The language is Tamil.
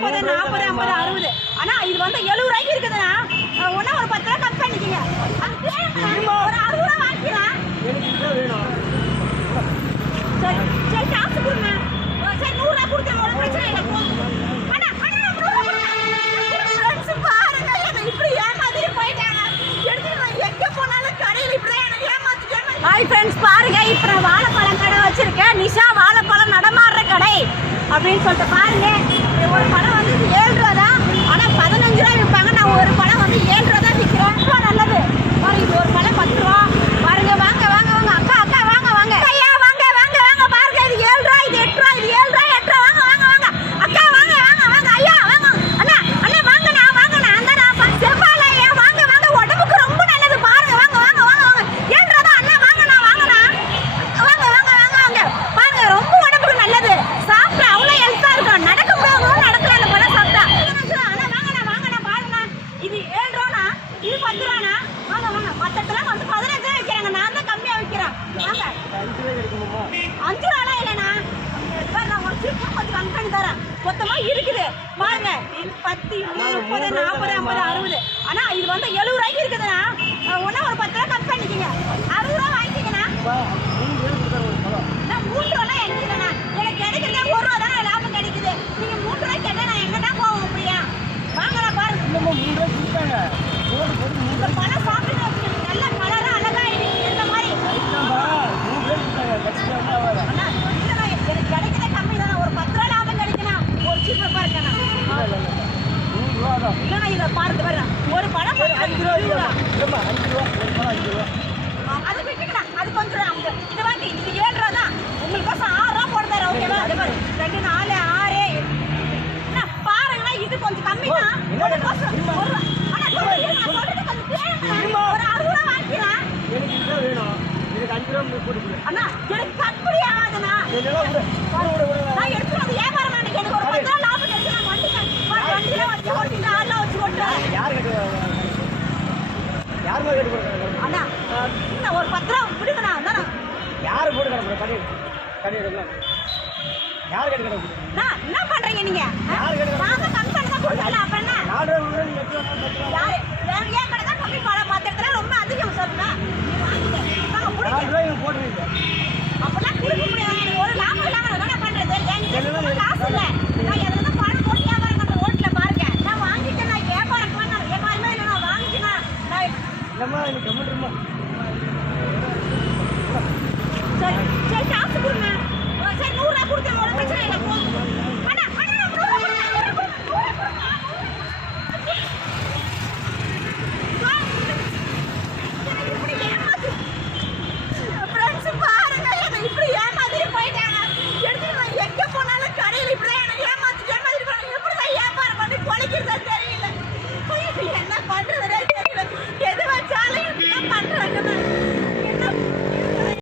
முப்பது நாற்பது ஐம்பது அறுபது. ஆனால் இது வந்து எழுபது ரூபாய்க்கு இருக்குதுன்னா ஒன்றா ஒரு பத்து ரூபா கம்மி பண்ணிக்கிங்க. ஒரு அறுபது ரூபா வாங்கிக்கிறேன் சரி சரி காசு கொடுங்க. சரி நூறுரூவா கொடுத்தேன் ஒரு பிரச்சனை இல்லை. போதும் ஹாய் ஃப்ரெண்ட்ஸ் பாருங்க இப்போ வாழைப்பழம் கடை வச்சிருக்கேன். நிஷா வாழைப்பழம் நடமாடுற கடை அப்படின்னு சொல்லிட்டு பாருங்க. ஒரு பணம் வந்து ஏழு ரூபா தான் ஆனால் பதினஞ்சு ரூபா விற்பாங்க நான் ஒரு பழம் வந்து ஏழு ரூபா தான் விற்கிறேன் ரொம்ப நல்லது பாருங்க இது ஒரு பழம் பத்து ரூபா பாருங்க வாங்க வாங்க வாங்க அக்கா அக்கா வாங்க வாங்க ஐயா வாங்க வாங்க வாங்க பாருங்க இது ஏழு ரூபா இது எட்டு ரூபா இது ஏழு ரூபா எட்டு ரூபா வாங்க வாங்க வாங்க அக்கா வாங்க வாங்க வாங்க ஐயா வாங்க அண்ணா அண்ணா வாங்கண்ணா வாங்கண்ணா அந்த நான் செவ்வாழை ஐயா வாங்க வாங்க உடம்புக்கு ரொம்ப நல்லது பாருங்க வாங்க வாங்க வாங்க வாங்க ஏழு ரூபா தான் அண்ணா வாங்கண்ணா வாங்கண்ணா வாங்க வாங்க வாங்க வாங்க பாருங்க ரொம்ப உடம்புக்கு நல்லது சாப்பிட்டா அவ்வளோ ஹெல்த்தா இருக்கும் நடக்க முடியாதவங்க நடக்கலாம் இந்த பழம் சாப்பிட்டா அண்ணா வாங்கண்ணா வாங்கண்ணா பாருங்க இது ஏழு ரூபாண்ணா இது பத்து ரூபாண்ணா வாங்க மற்றதெல்லாம் வந்து பதினஞ்சு ரூபா விற்கிறாங்க நான் தான் கம்மியாக விற்கிறேன் அஞ்சு ரூபாலாம் இல்லைண்ணா. நான் ஒரு கொஞ்சம் கம்மி பண்ணி தரேன். மொத்தமா இருக்குது. பாருங்க பத்து முப்பது நாற்பது ஐம்பது அறுபது. ஆனா இது வந்து எழுபது ரூபாய்க்கு இருக்குதுண்ணா. ஒன்றும் ஒரு பத்து ரூபா கம்மி பண்ணிக்கங்க. அறுபது ரூபா வாங்கிக்கங்கண்ணா. நான் ரூபாலாம் எனக்கு இல்லைண்ணா எனக்கு கிடைக்கிறதே ஒரு ரூபா தானே லாபம் கிடைக்குது. நீங்க மூணு ரூபாய்க்கு கேட்டால் நான் எங்கே தான் போவோம் முடியும் வாங்கண்ணா பாருங்க. இந்த பழம் சாப்பிட்டு வச்சுக்கோங்க. நல்ல அழகா இருக்கு இந்த மாதிரி இல்லைண்ணா, எனக்கு ஒரு அஞ்சு ரூபா லாபம் ரூபா ஒரு சின்ன இதை ஒரு பழம் அஞ்சு ரூபா. அது விட்டுக்கண்ணா, அது கொஞ்சம் அங்க. இது வாங்கி, இது ஏழு ரூபா தான். உங்களுக்கோசம் ஆறு ரூபா போட்டு தரேன், ஓகேவா? இது பாரு, ரெண்டு, நாலு, ஆறு. அண்ணா, பாருங்கண்ணா, இது கொஞ்சம் கம்மி தான். உங்களுக்கோசம் ஒரு ரூபா. அண்ணா, கொஞ்சம் இருங்க, நான் சொல்றது கொஞ்சம் கேளுங்கண்ணா. ஒரு அறுபது ரூபா வாங்கிக்கலாம். அண்ணா, எனக்கு கட்டுப்படி ஆகாதுண்ணா. நான் எடுத்துட்டு வியாபாரம் பண்ணி எனக்கு ஒரு பத்து ரூபா லாபம் கிடைச்சு நான் வண்டி கட்டி- வண்டியில வச்சு ஓட்டிட்டு ஆள்லாம் வச்சு ஓட்டுவேன். அண்ணா, இன்னும் ஒரு பத்து ரூபா பிடிக்கணும் அண்ணா. யாரு போட்டு கிடக்குற கடை கடை எடுக்கலாம் யார் கடை கிடக்கு அண்ணா, என்ன பண்றீங்க நீங்க? யாரு தான் கம்மி பண்ணி தான் கொடுக்கல போடுறீங்க பண்றது